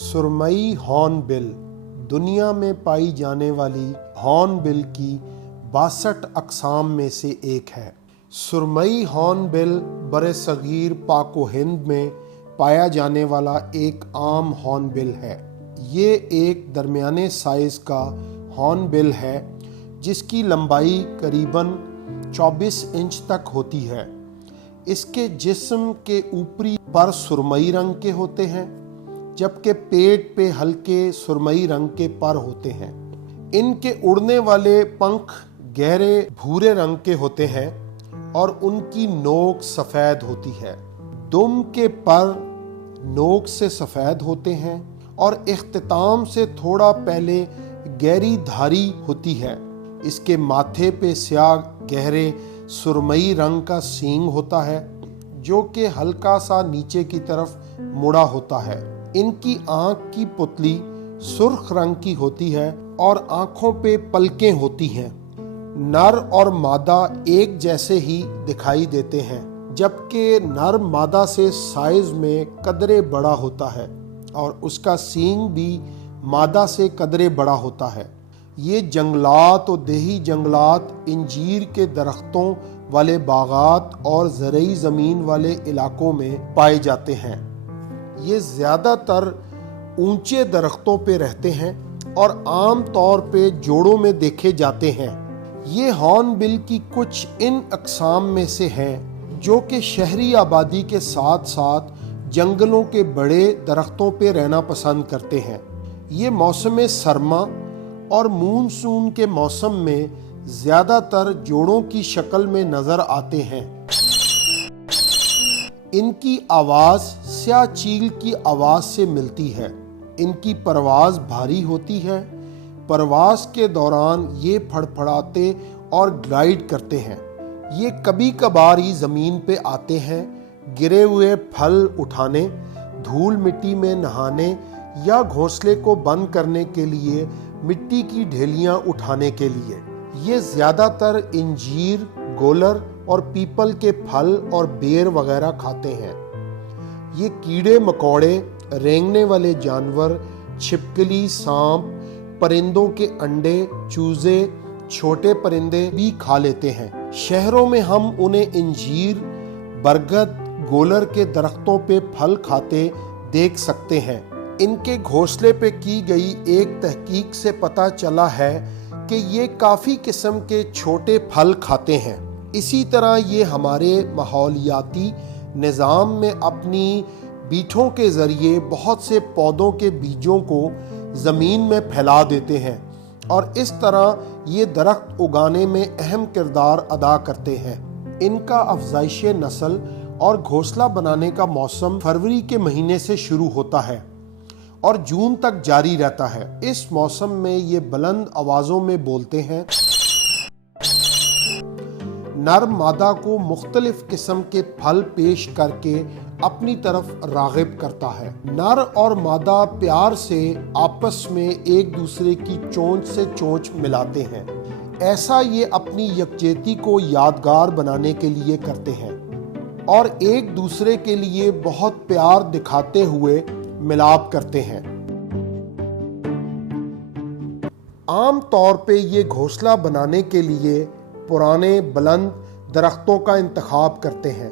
सुरमई हॉर्नबिल दुनिया में पाई जाने वाली हॉर्नबिल की 62 अक़साम में से एक है। सुरमई हॉर्नबिल बरसगीर पाक व हिंद में पाया जाने वाला एक आम हॉर्नबिल है। ये एक दरमियाने साइज़ का हॉर्नबिल है जिसकी लंबाई करीबन 24 इंच तक होती है। इसके जिस्म के ऊपरी पर सुरमई रंग के होते हैं जबकि पेट पे हल्के सुरमई रंग के पर होते हैं। इनके उड़ने वाले पंख गहरे भूरे रंग के होते हैं और उनकी नोक सफ़ेद होती है। दुम के पर नोक से सफ़ेद होते हैं और इख्तिताम से थोड़ा पहले गहरी धारी होती है। इसके माथे पे स्याह गहरे सुरमई रंग का सींग होता है जो कि हल्का सा नीचे की तरफ मुड़ा होता है। इनकी आँख की पुतली सुर्ख रंग की होती है और आँखों पे पलकें होती हैं। नर और मादा एक जैसे ही दिखाई देते हैं जबकि नर मादा से साइज में कदरे बड़ा होता है और उसका सींग भी मादा से कदरे बड़ा होता है। ये जंगलात और देही जंगलात, इंजीर के दरख्तों वाले बागात और ज़रई ज़मीन वाले इलाकों में पाए जाते हैं। ये ज़्यादातर ऊंचे दरख्तों पे रहते हैं और आम तौर पे जोड़ों में देखे जाते हैं। ये हॉर्नबिल की कुछ इन अक़साम में से हैं जो कि शहरी आबादी के साथ साथ जंगलों के बड़े दरख्तों पे रहना पसंद करते हैं। ये मौसम सरमा और मानसून के मौसम में ज़्यादातर जोड़ों की शक्ल में नज़र आते हैं। इनकी आवाज़ स्याह चील की आवाज़ से मिलती है। इनकी परवाज़ भारी होती है। परवाज़ के दौरान ये फड़फड़ाते और ग्लाइड करते हैं। ये कभी कभार ही ज़मीन पे आते हैं, गिरे हुए फल उठाने, धूल मिट्टी में नहाने या घोंसले को बंद करने के लिए मिट्टी की ढेलियाँ उठाने के लिए। ये ज़्यादातर इंजीर, गोलर और पीपल के फल और बेर वगैरह खाते हैं। ये कीड़े मकोड़े, रेंगने वाले जानवर, छिपकली, सांप, परिंदों के अंडे, चूजे, छोटे परिंदे भी खा लेते हैं। शहरों में हम उन्हें इंजीर, बरगद, गोलर के दरख्तों पे फल खाते देख सकते हैं। इनके घोंसले पे की गई एक तहकीक से पता चला है कि ये काफ़ी किस्म के छोटे फल खाते हैं। इसी तरह ये हमारे माहौलियाती निज़ाम में अपनी बीठों के ज़रिए बहुत से पौधों के बीजों को ज़मीन में फैला देते हैं और इस तरह ये दरख्त उगाने में अहम किरदार अदा करते हैं। इनका अफज़ाइश नस्ल और घोंसला बनाने का मौसम फरवरी के महीने से शुरू होता है और जून तक जारी रहता है। इस मौसम में ये बुलंद आवाज़ों में बोलते हैं। नर मादा को मुख्तलिफ किस्म के फल पेश करके अपनी तरफ राग़िब करता है। नर और मादा प्यार से आपस में एक दूसरे की चोंच से चोंच मिलाते हैं। ऐसा ये अपनी यकजहती को यादगार बनाने के लिए करते हैं और एक दूसरे के लिए बहुत प्यार दिखाते हुए मिलाप करते हैं। आम तौर पे ये घोंसला बनाने के लिए पुराने बुलंद दरख्तों का इंतखाब करते हैं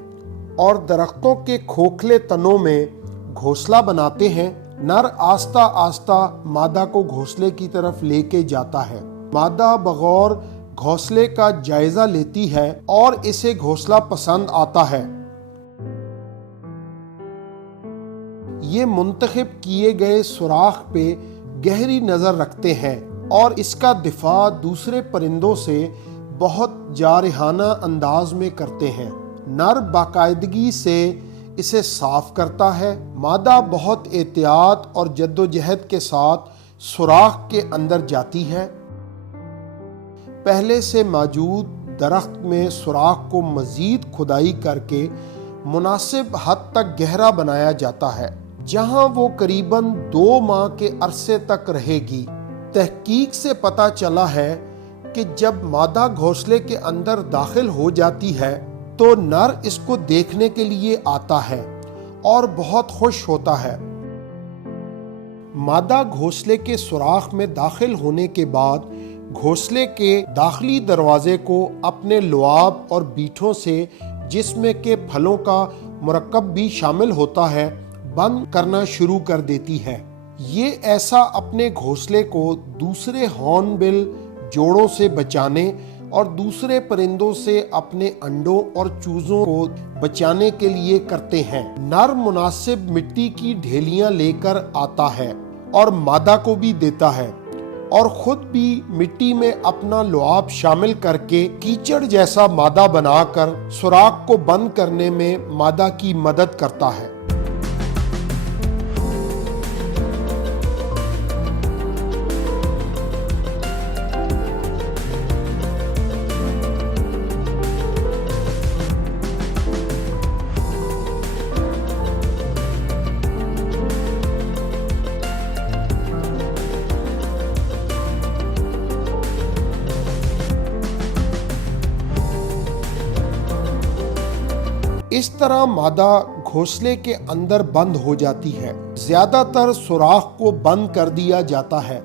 और दरख्तों के खोखले तनों में घोंसला बनाते हैं। नर आस्ता आस्ता मादा को घोंसले की तरफ लेके जाता है। मादा बगौर घोंसले का जायजा लेती है और इसे घोंसला पसंद आता है। ये मुंतखब किए गए सुराख पे गहरी नज़र रखते हैं और इसका दिफा दूसरे परिंदों से बहुत जारहाना अंदाज में करते हैं। नर बाकायदगी से इसे साफ करता है। मादा बहुत एहतियात और जद्दोजहद के साथ सुराख के अंदर जाती है। पहले से मौजूद दरख्त में सुराख को मज़ीद खुदाई करके मुनासिब हद तक गहरा बनाया जाता है जहां वो करीबन 2 माह के अरसे तक रहेगी। तहकीक से पता चला है कि जब मादा घोंसले के अंदर दाखिल हो जाती है तो नर इसको देखने के लिए आता है और बहुत खुश होता है। मादा घोंसले के सुराख में दाखिल होने के बाद घोंसले के दाखिली दरवाजे को अपने लुआब और बीठों से, जिसमें के फलों का मुरक्कब भी शामिल होता है, बंद करना शुरू कर देती है। ये ऐसा अपने घोंसले को दूसरे हॉर्नबिल जोड़ों से बचाने और दूसरे परिंदों से अपने अंडों और चूजों को बचाने के लिए करते हैं। नर मुनासिब मिट्टी की ढेलियां लेकर आता है और मादा को भी देता है और खुद भी मिट्टी में अपना लुआब शामिल करके कीचड़ जैसा मादा बनाकर सुराख को बंद करने में मादा की मदद करता है। इस तरह मादा घोंसले के अंदर बंद हो जाती है। ज्यादातर सुराख को बंद कर दिया जाता है।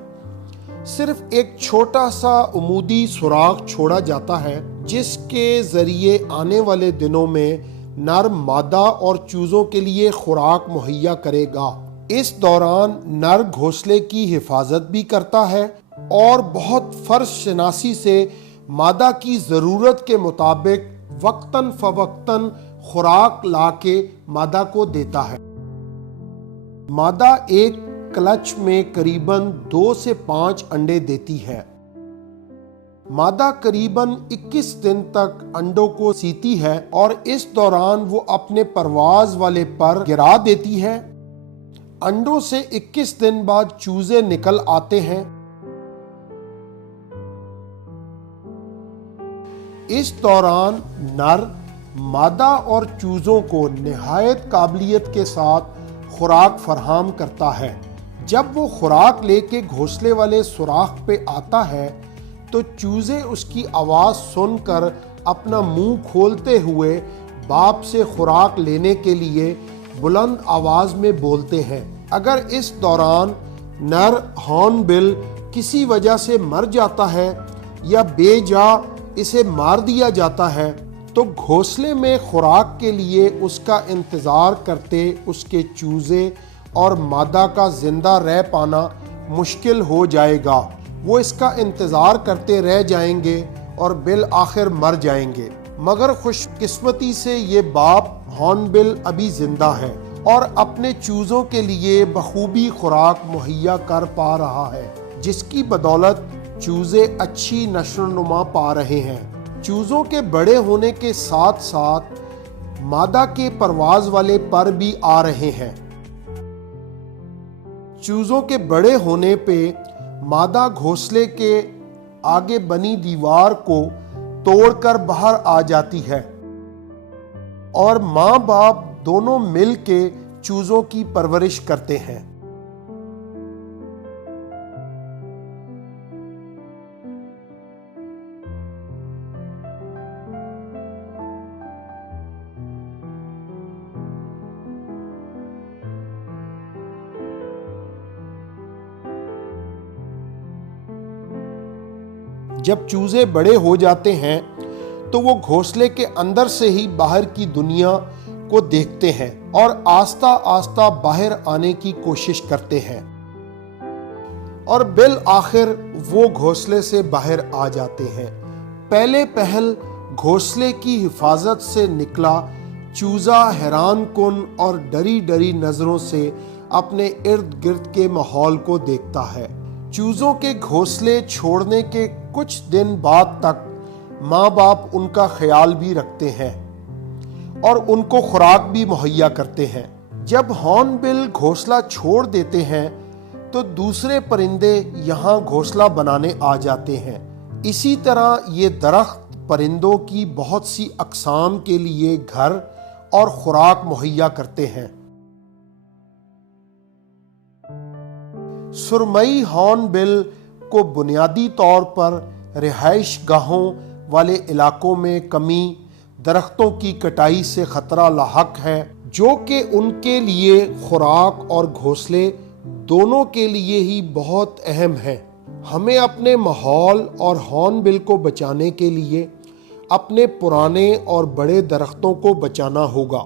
सिर्फ एक छोटा सा उमूदी सुराख छोड़ा जाता है, जिसके जरिए आने वाले दिनों में नर मादा और चूजों के लिए खुराक मुहैया करेगा। इस दौरान नर घोंसले की हिफाजत भी करता है और बहुत फर्ज शनासी से मादा की जरूरत के मुताबिक वक्तन फवक्तन खुराक लाके मादा को देता है। मादा एक क्लच में करीबन 2 से 5 अंडे देती है। मादा करीबन 21 दिन तक अंडों को सीती है और इस दौरान वो अपने परवाज वाले पर गिरा देती है। अंडों से 21 दिन बाद चूजे निकल आते हैं। इस दौरान नर मादा और चूजों को निहायत काबिलियत के साथ खुराक फराहम करता है। जब वो खुराक लेके घोंसले वाले सुराख पे आता है तो चूजे उसकी आवाज़ सुनकर अपना मुंह खोलते हुए बाप से खुराक लेने के लिए बुलंद आवाज़ में बोलते हैं। अगर इस दौरान नर हॉर्नबिल किसी वजह से मर जाता है या बेजा इसे मार दिया जाता है तो घोंसले में खुराक के लिए उसका इंतज़ार करते उसके चूजे और मादा का जिंदा रह पाना मुश्किल हो जाएगा। वो इसका इंतज़ार करते रह जाएंगे और बिल आखिर मर जाएंगे। मगर खुशकिस्मती से ये बाप हॉर्नबिल अभी जिंदा है और अपने चूजों के लिए बखूबी खुराक मुहैया कर पा रहा है, जिसकी बदौलत चूजे अच्छी नश्र-नुमा पा रहे हैं। चूजों के बड़े होने के साथ साथ मादा के परवाज वाले पर भी आ रहे हैं। चूजों के बड़े होने पे मादा घोंसले के आगे बनी दीवार को तोड़कर बाहर आ जाती है और माँ बाप दोनों मिल के चूजों की परवरिश करते हैं। जब चूजे बड़े हो जाते हैं तो वो घोंसले के अंदर से ही बाहर की दुनिया को देखते हैं और आस्ता आस्ता बाहर आने की कोशिश करते हैं और बिल आखिर वो घोंसले से बाहर आ जाते हैं। पहले पहल घोंसले की हिफाजत से निकला चूजा हैरान कुन और डरी डरी नजरों से अपने इर्द गिर्द के माहौल को देखता है। चूजों के घोंसले छोड़ने के कुछ दिन बाद तक माँ बाप उनका ख्याल भी रखते हैं और उनको खुराक भी मुहैया करते हैं। जब हॉर्नबिल घोंसला छोड़ देते हैं तो दूसरे परिंदे यहाँ घोंसला बनाने आ जाते हैं। इसी तरह ये दरख्त परिंदों की बहुत सी अक़साम के लिए घर और खुराक मुहैया करते हैं। सुरमई हॉर्नबिल को बुनियादी तौर पर रिहाइश गाहों वाले इलाकों में कमी, दरख्तों की कटाई से खतरा लाहक है, जो कि उनके लिए खुराक और घोंसले دونوں کے لیے ہی بہت اہم ہیں۔ ہمیں اپنے ماحول اور ہارن بل کو بچانے کے لیے اپنے پرانے اور بڑے درختوں کو بچانا ہوگا۔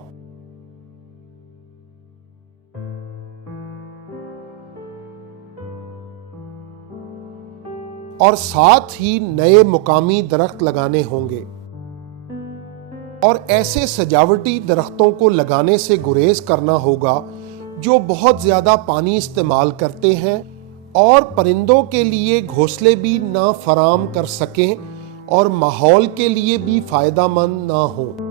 اور ساتھ ہی نئے مقامی درخت لگانے ہوں گے، اور ایسے سجاوٹی درختوں کو لگانے سے گریز کرنا ہوگا جو بہت زیادہ پانی استعمال کرتے ہیں اور پرندوں کے لیے گھونسلے بھی نہ فراہم کر سکیں اور ماحول کے لیے بھی فائدہ مند نہ ہوں۔